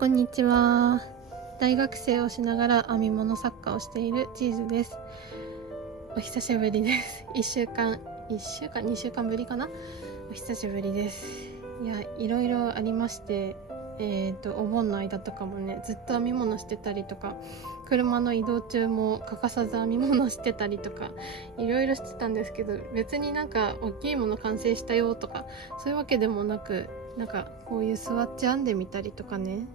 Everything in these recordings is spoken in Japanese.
こんにちは。大学生をしながら編み物作家をしているチーズです。お久しぶりです。2週間ぶりかな。お久しぶりです。いろいろありまして、お盆の間とかもね、ずっと編み物してたりとか、車の移動中も欠かさず編み物してたりとか、いろいろしてたんですけど、別になんか大きいもの完成したよとかそういうわけでもなく、なんかこういうスワッチ編んでみたりとかね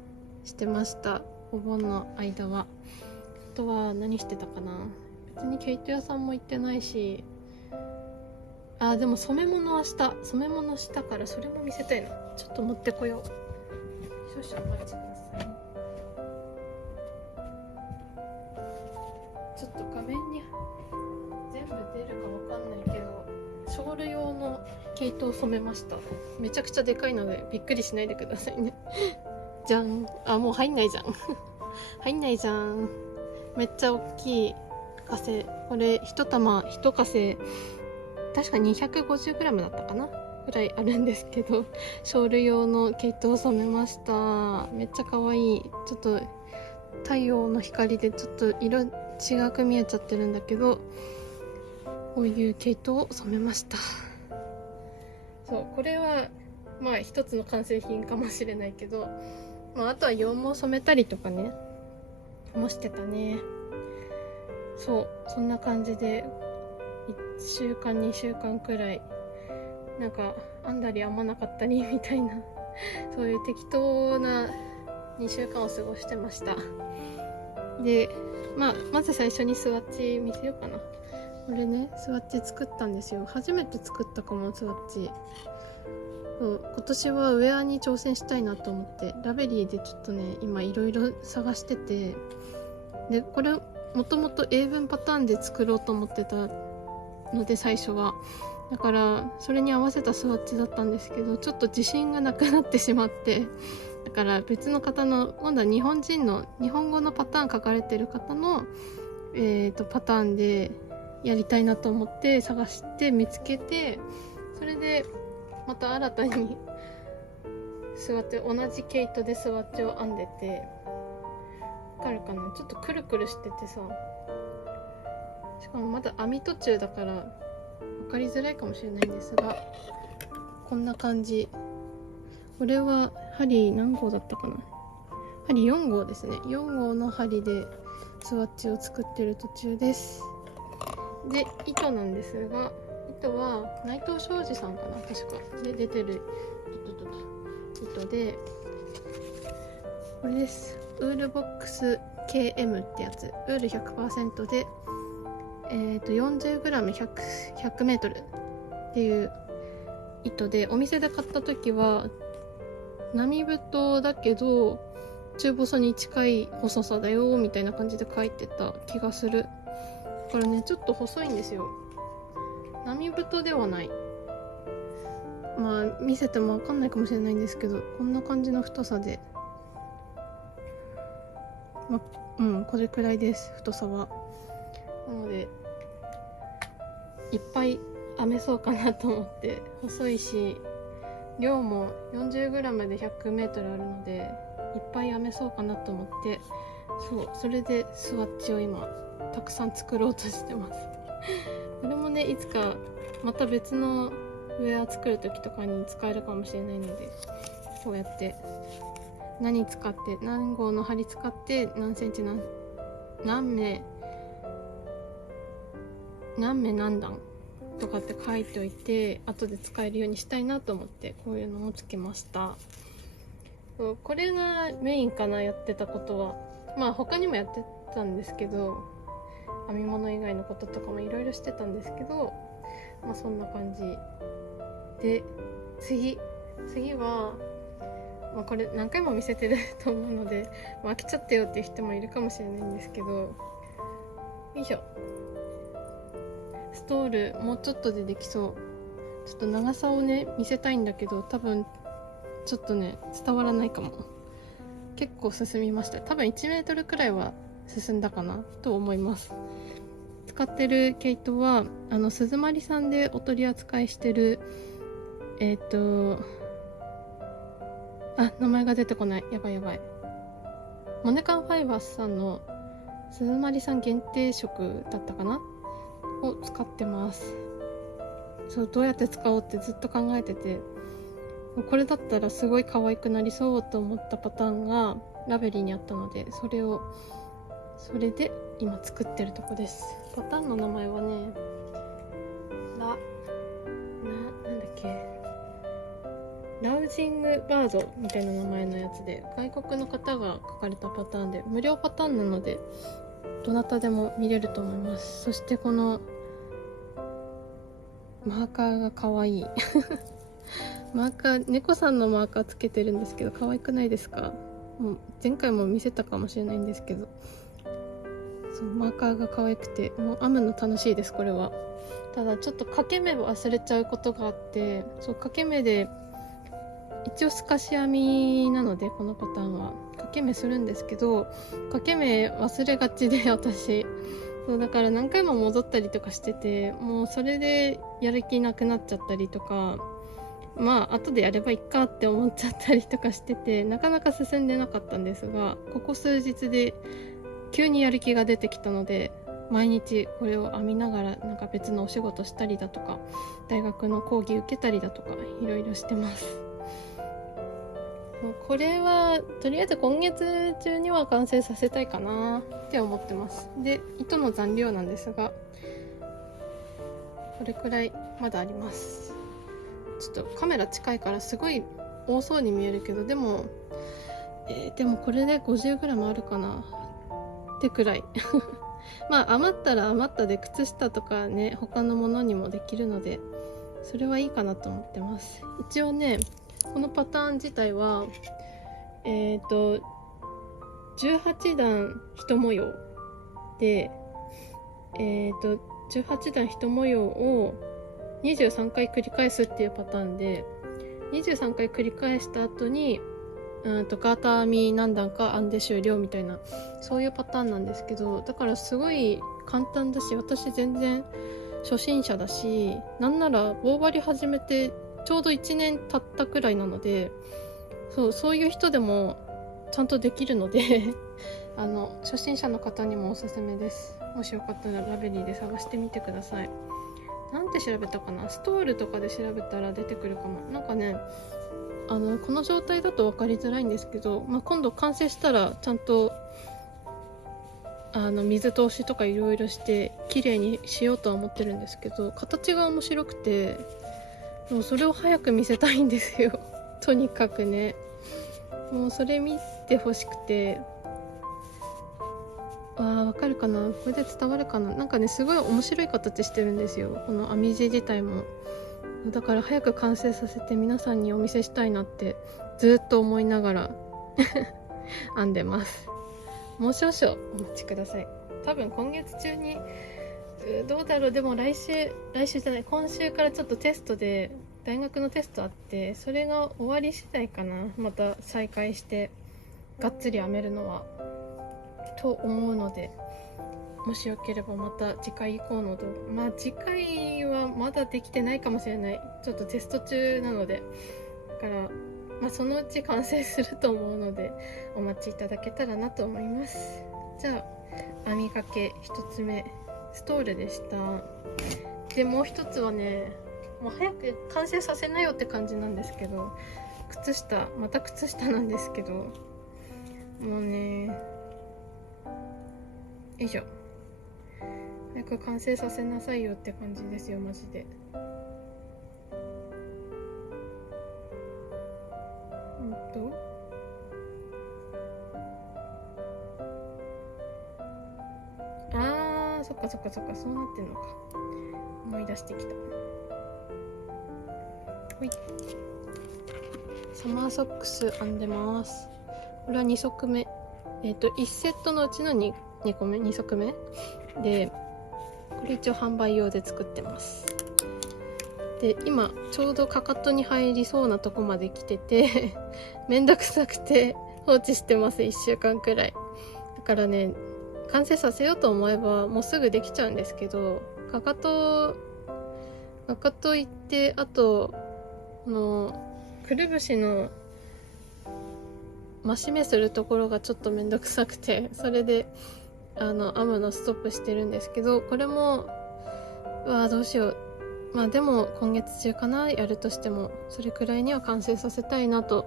してました、お盆の間は。あとは何してたかな。別に毛糸屋さんも行ってないし、でも染め物したからそれも見せたいな。ちょっと持ってこよう。少々お待ちください。ちょっと画面に全部出るかわかんないけど、ショール用の毛糸を染めました。めちゃくちゃでかいのでびっくりしないでくださいね。じゃん。もう入んないじゃん。入んないじゃん。めっちゃ大きい枷。これ1玉1枷確か 250g だったかなぐらいあるんですけど、ショール用の毛糸を染めました。めっちゃ可愛い。ちょっと太陽の光でちょっと色違く見えちゃってるんだけど、こういう毛糸を染めました。そう、これはまあ一つの完成品かもしれないけど、あとは羊毛染めたりとかねもしてたね。そんな感じで1週間2週間くらいなんか編んだり編まなかったりみたいなそういう適当な2週間を過ごしてました。で、まず最初にスワッチ見せようかな。これね、スワッチ作ったんですよ。初めて作ったかも、スワッチ。今年はウェアに挑戦したいなと思って、ラベリーでちょっとね今いろいろ探してて、でこれもともと英文パターンで作ろうと思ってたので、最初はだからそれに合わせたスワッチだったんですけど、ちょっと自信がなくなってしまって、だから別の方の、今度は日本語のパターン書かれてる方の、パターンでやりたいなと思って探して見つけて、それでまた新たにスワッチ、同じ毛糸でスワッチを編んでて、わかるかな。ちょっとくるくるしててさ、しかもまだ編み途中だから分かりづらいかもしれないんですが、こんな感じ。これは針何号だったかな。針4号ですね。4号の針でスワッチを作ってる途中です。で、糸なんですが、糸は内藤昌司さんかな、確かで出てる糸で、これです。ウールボックス KM ってやつ。ウール 100% で40g100m っていう糸で、お店で買った時は並太だけど中細に近い細さだよみたいな感じで書いてた気がする。だからね、ちょっと細いんですよ。並太ではない。見せても分かんないかもしれないんですけど、こんな感じの太さで、これくらいです、太さは。なのでいっぱい編めそうかなと思って、細いし量も 40g で 100m あるのでいっぱい編めそうかなと思って、それでスワッチを今たくさん作ろうとしてます。これもね、いつかまた別のウェア作る時とかに使えるかもしれないので、こうやって何号の針使って何センチ何目何段とかって書いておいて、後で使えるようにしたいなと思ってこういうのもつけました。これがメインかな、やってたことは。他にもやってたんですけど、編み物以外のこととかもいろいろしてたんですけど、そんな感じで、次は、これ何回も見せてると思うので、飽きちゃったよっていう人もいるかもしれないんですけど、よいしょ、ストールもうちょっとでできそう。ちょっと長さをね見せたいんだけど、多分ちょっとね伝わらないかも。結構進みました。多分1メートルくらいは進んだかなと思います。使ってる毛糸は鈴まりさんでお取り扱いしてる名前が出てこない。やばい。モネカンファイバースさんの鈴まりさん限定色だったかなを使ってます。そう、どうやって使おうってずっと考えてて、これだったらすごい可愛くなりそうと思ったパターンがラベリーにあったので、それで今作ってるとこです。パターンの名前はね、なんだっけ、ラウジングバードみたいな名前のやつで、外国の方が描かれたパターンで、無料パターンなのでどなたでも見れると思います。そしてこのマーカーが可愛いマーカー、猫さんのマーカーつけてるんですけど、可愛くないですか？もう前回も見せたかもしれないんですけど、そうマーカーが可愛くて、もう編むの楽しいです。これはただちょっと掛け目忘れちゃうことがあって、そう掛け目で一応透かし編みなので、このパターンは掛け目するんですけど、掛け目忘れがちで私、そうだから何回も戻ったりとかしてて、もうそれでやる気なくなっちゃったりとか、まあ後でやればいいかって思っちゃったりとかしてて、なかなか進んでなかったんですが、ここ数日で急にやる気が出てきたので、毎日これを編みながらなんか別のお仕事したりだとか、大学の講義受けたりだとかいろいろしてます。もうこれはとりあえず今月中には完成させたいかなって思ってます。で、糸の残量なんですが、これくらいまだあります。ちょっとカメラ近いからすごい多そうに見えるけど、でもこれで 50g あるかなってくらいまあ余ったら余ったで靴下とかね、他のものにもできるので、それはいいかなと思ってます。一応ね、このパターン自体は18段1模様で、18段1模様を23回繰り返すっていうパターンで、23回繰り返した後にガーター編み何段か編んで終了みたいな、そういうパターンなんですけど、だからすごい簡単だし、私全然初心者だし、なんなら棒針始めてちょうど1年経ったくらいなので、そういう人でもちゃんとできるので初心者の方にもおすすめです。もしよかったらラベリーで探してみてください。なんて調べたかな、ストールとかで調べたら出てくるかも。なんかね、この状態だと分かりづらいんですけど、今度完成したらちゃんと水通しとかいろいろして綺麗にしようとは思ってるんですけど、形が面白くて、もうそれを早く見せたいんですよとにかくね、もうそれ見てほしくて。わかるかな、これで伝わるかな。なんかね、すごい面白い形してるんですよ、この編み地自体も。だから早く完成させて皆さんにお見せしたいなってずっと思いながら編んでます。もう少々お待ちください。多分今月中に、どうだろう。でも来週じゃない、今週からちょっとテストで、大学のテストあって、それが終わり次第かな、また再開してがっつり編めるのはと思うので、もしよければまた次回以降の次回はまだできてないかもしれない、ちょっとテスト中なので、だからそのうち完成すると思うので、お待ちいただけたらなと思います。じゃあ編みかけ1つ目ストールでした。でもう一つはね、もう早く完成させなよって感じなんですけど、靴下なんですけど、もうね、よいしょ、早く完成させなさいよって感じですよ、マジで。そっか、そうなってんのか。思い出してきた。ほい。サマーソックス編んでます。これは2足目。1セットのうちの 2個目、2足目で、これ一応販売用で作ってます。で、今ちょうどかかとに入りそうなとこまで来ててめんどくさくて放置してます、1週間くらい。だからね、完成させようと思えばもうすぐできちゃうんですけど、かかと行って、あとくるぶしの増し目するところがちょっとめんどくさくて、それで編むのストップしてるんですけど、これもどうしよう、まあでも今月中かな、やるとしてもそれくらいには完成させたいなと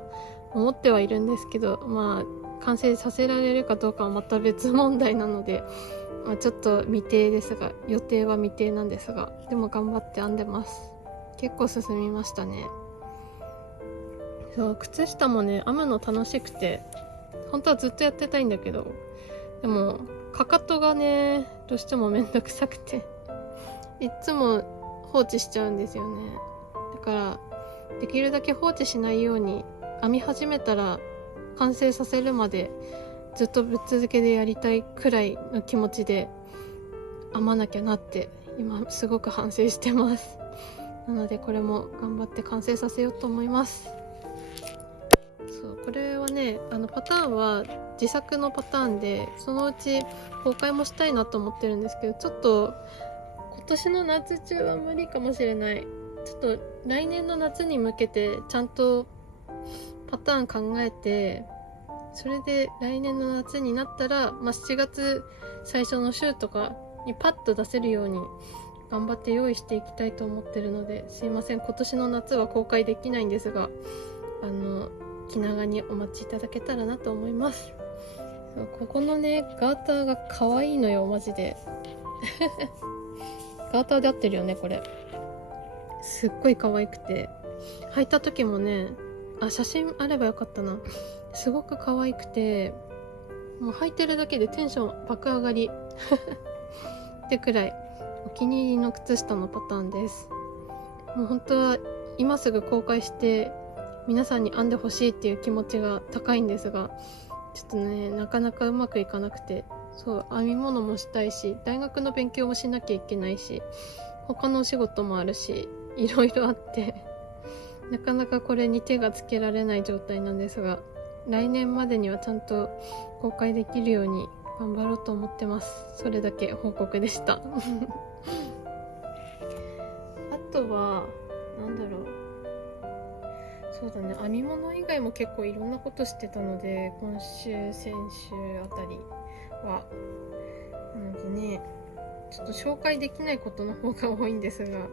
思ってはいるんですけど、まあ完成させられるかどうかはまた別問題なので、まあ、ちょっと未定ですが、予定は未定なんですが、でも頑張って編んでます。結構進みましたね。そう、靴下もね編むの楽しくて、本当はずっとやってたいんだけど、でもかかとがねどうしてもめんどくさくていつも放置しちゃうんですよね。だからできるだけ放置しないように、編み始めたら完成させるまでずっとぶっ続けでやりたいくらいの気持ちで編まなきゃなって今すごく反省してます。なのでこれも頑張って完成させようと思います。そう、これはねパターンは自作のパターンで、そのうち公開もしたいなと思ってるんですけど、ちょっと今年の夏中は無理かもしれない。ちょっと来年の夏に向けてちゃんとパターン考えて、それで来年の夏になったら、7月最初の週とかにパッと出せるように頑張って用意していきたいと思ってるので、すいません、今年の夏は公開できないんですが、気長にお待ちいただけたらなと思います。そう、ここのねガーターが可愛いのよ、マジでガーターで合ってるよね、これすっごい可愛くて、履いた時もね、写真あればよかったな、すごく可愛くて、もう履いてるだけでテンション爆上がりってくらいお気に入りの靴下のパターンです。もう本当は今すぐ公開して皆さんに編んでほしいっていう気持ちが高いんですが、ちょっとねなかなかうまくいかなくて、そう編み物もしたいし、大学の勉強もしなきゃいけないし、他のお仕事もあるし、いろいろあってなかなかこれに手がつけられない状態なんですが、来年までにはちゃんと公開できるように頑張ろうと思ってます。それだけ報告でしたあとはなんだろう、そうだね、編み物以外も結構いろんなことしてたので、今週先週あたりはなのでね、ちょっと紹介できないことの方が多いんですが、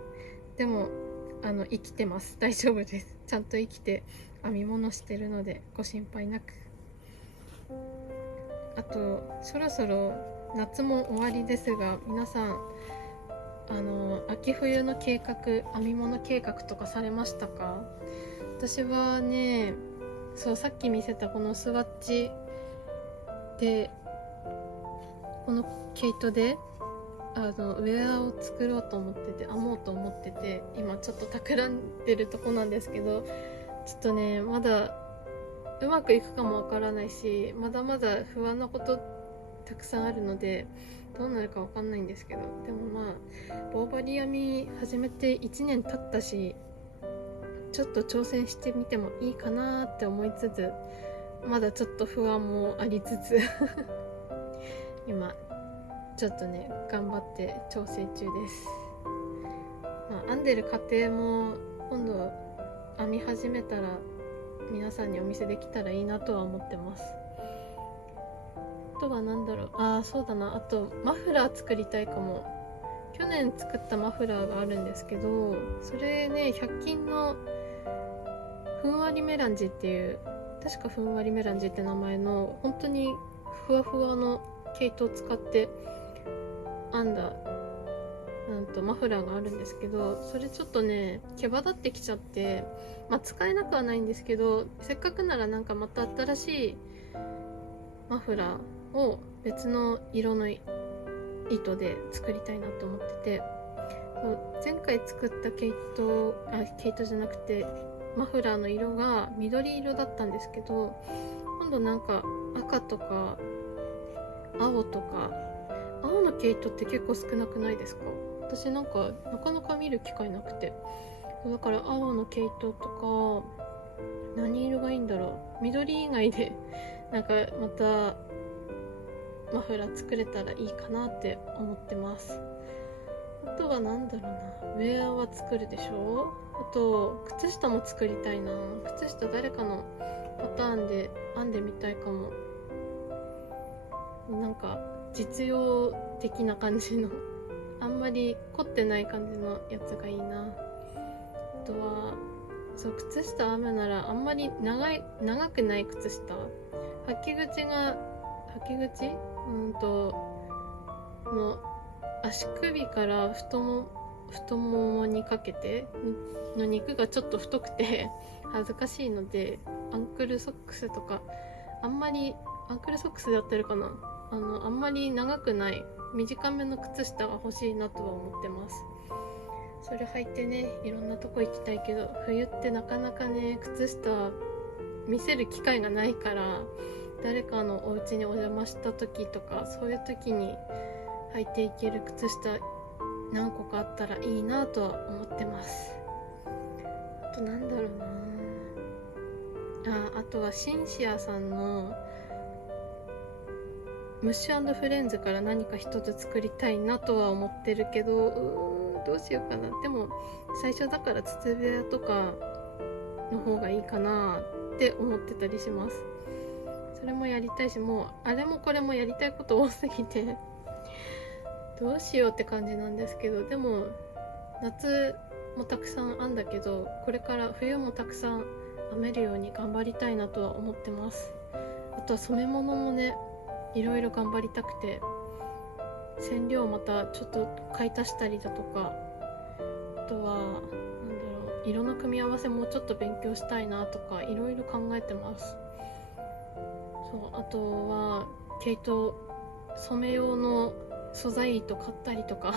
でも生きてます、大丈夫です、ちゃんと生きて編み物してるのでご心配なく。あとそろそろ夏も終わりですが、皆さん秋冬の計画、編み物計画とかされましたか？私はね、そうさっき見せたこのスワッチで、この毛糸でウェアを作ろうと思ってて、編もうと思ってて、今ちょっと企んでるとこなんですけど、ちょっとねまだうまくいくかもわからないし、まだまだ不安なことたくさんあるのでどうなるかわかんないんですけど、でもまあ棒針編み始めて1年経ったし、ちょっと挑戦してみてもいいかなって思いつつ、まだちょっと不安もありつつ今ちょっとね頑張って調整中です。編んでる過程も今度編み始めたら皆さんにお見せできたらいいなとは思ってます。あとはなんだろう、そうだな、あとマフラー作りたいかも。去年作ったマフラーがあるんですけど、それね100均のふんわりメランジっていう、確かふんわりメランジって名前の本当にふわふわの毛糸を使って編んだなんとマフラーがあるんですけど、それちょっとね毛羽立ってきちゃって、使えなくはないんですけど、せっかくならなんかまた新しいマフラーを別の色の糸で作りたいなと思ってて、前回作った毛糸じゃなくてマフラーの色が緑色だったんですけど、今度なんか赤とか青とか、青の毛糸って結構少なくないですか？私なんかなかなか見る機会なくて、だから青の毛糸とか何色がいいんだろう、緑以外でなんかまたマフラー作れたらいいかなって思ってます。あとはなんだろうな、ウェアは作るでしょ。あと靴下も作りたいな。靴下誰かのパターンで編んでみたいかも。なんか実用的な感じのあんまり凝ってない感じのやつがいいな。あとはそう、靴下編むならあんまり長くない靴下、履き口の足首から太ももにかけての肉がちょっと太くて恥ずかしいので、アンクルソックスとか、アンクルソックスでやってるかな、あんまり長くない短めの靴下が欲しいなとは思ってます。それ履いてね、いろんなとこ行きたいけど、冬ってなかなかね、靴下見せる機会がないから、誰かのお家にお邪魔した時とか、そういう時に履いていける靴下何個かあったらいいなとは思ってます。あとなんだろうなあ、あとはシンシアさんのムッシュ&フレンズから何か一つ作りたいなとは思ってるけど、どうしようかな。でも最初だから筒部屋とかの方がいいかなって思ってたりします。それもやりたいし、もうあれもこれもやりたいこと多すぎてどうしようって感じなんですけど、でも夏もたくさん編んだけど、これから冬もたくさん編めるように頑張りたいなとは思ってます。あとは染め物もね、いろいろ頑張りたくて、染料またちょっと買い足したりだとか、あとはなんだろう、色の組み合わせもちょっと勉強したいなとか、いろいろ考えてます。そう、あとは毛糸染め用の素材糸買ったりとか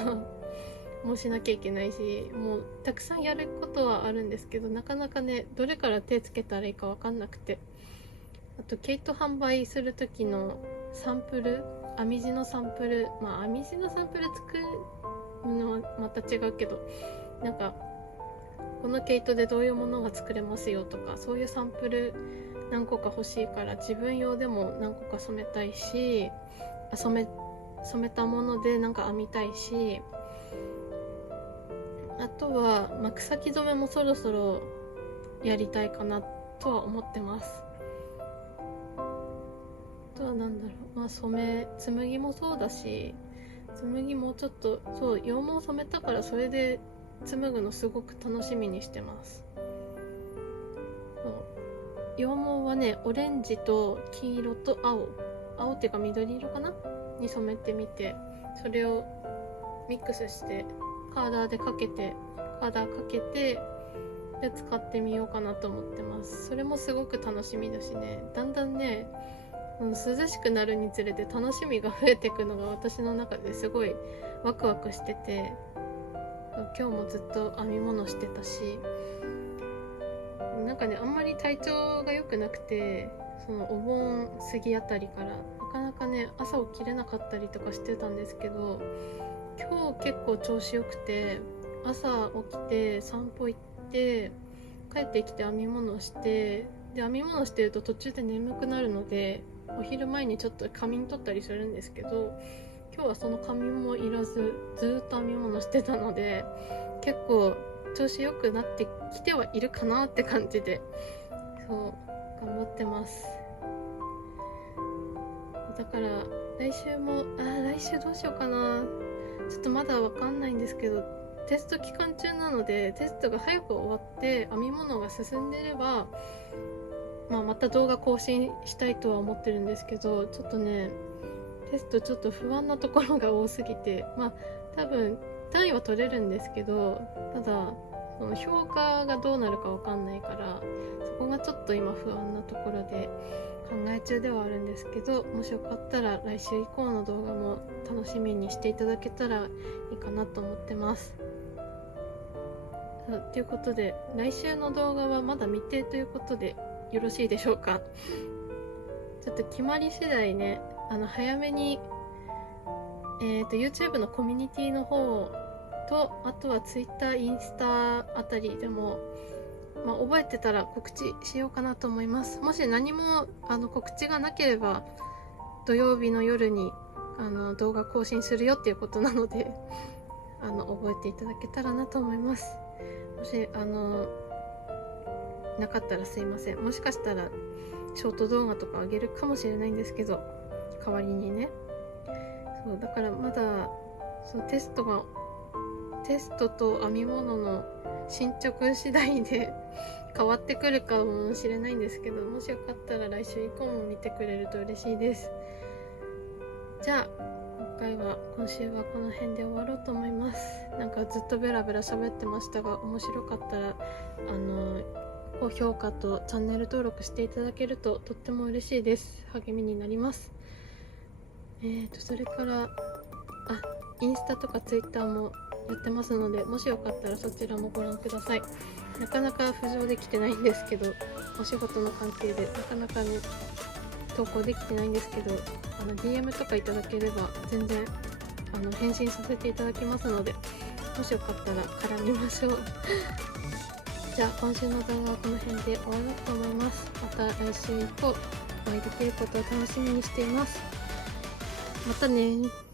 もしなきゃいけないし、もうたくさんやることはあるんですけど、なかなかね、どれから手つけたらいいか分かんなくて、あと毛糸販売する時のサンプル、編み地のサンプル、編み地のサンプル作るのはまた違うけど、なんかこの毛糸でどういうものが作れますよとか、そういうサンプル何個か欲しいから、自分用でも何個か染めたいし、染めたものでなんか編みたいし、あとは、草木染めもそろそろやりたいかなとは思ってます。あとはなんだろう、紬もそうだし、紬もちょっと、そう羊毛染めたから、それで紡ぐのすごく楽しみにしてます。そう、羊毛はね、オレンジと黄色と青っていうか緑色かなに染めてみて、それをミックスしてカーダーかけてで使ってみようかなと思ってます。それもすごく楽しみだしね、だんだんね、涼しくなるにつれて楽しみが増えていくのが私の中ですごいワクワクしてて、今日もずっと編み物してたし、なんかね、あんまり体調が良くなくて、そのお盆過ぎあたりからなかなかね、朝起きれなかったりとかしてたんですけど、今日結構調子よくて、朝起きて散歩行って帰ってきて編み物して、で編み物してると途中で眠くなるので、お昼前にちょっと仮眠取ったりするんですけど、今日はその仮眠もいらずずっと編み物してたので、結構調子良くなってきてはいるかなって感じで、そう頑張ってます。だから来週どうしようかな、ちょっとまだわかんないんですけど、テスト期間中なので、テストが早く終わって編み物が進んでれば、また動画更新したいとは思ってるんですけど、ちょっとね、テストちょっと不安なところが多すぎて、多分単位は取れるんですけど、ただその評価がどうなるかわかんないから、そこがちょっと今不安なところで考え中ではあるんですけど、もしよかったら来週以降の動画も楽しみにしていただけたらいいかなと思ってます。ということで、来週の動画はまだ未定ということでよろしいでしょうか。ちょっと決まり次第ね、早めに、YouTube のコミュニティの方と、あとは Twitter、インスタあたりでも、覚えてたら告知しようかなと思います。もし何も告知がなければ、土曜日の夜に動画更新するよっていうことなので、覚えていただけたらなと思います。もしなかったらすいません。もしかしたらショート動画とか上げるかもしれないんですけど、代わりにね。そうだからまだそのテストと編み物の進捗次第で変わってくるかもしれないんですけど、もしよかったら来週以降も見てくれると嬉しいです。じゃあ今週はこの辺で終わろうと思います。なんかずっとベラベラ喋ってましたが、面白かったら高評価とチャンネル登録していただけるととっても嬉しいです。励みになります。それからインスタとかツイッターもやってますので、もしよかったらそちらもご覧ください。なかなか浮上できてないんですけど、お仕事の関係でなかなかね投稿できてないんですけど、DM とかいただければ全然返信させていただきますので、もしよかったら絡みましょうじゃあ今週の動画はこの辺で終わろうと思います。また来週以降お会いできることを楽しみにしています。またね。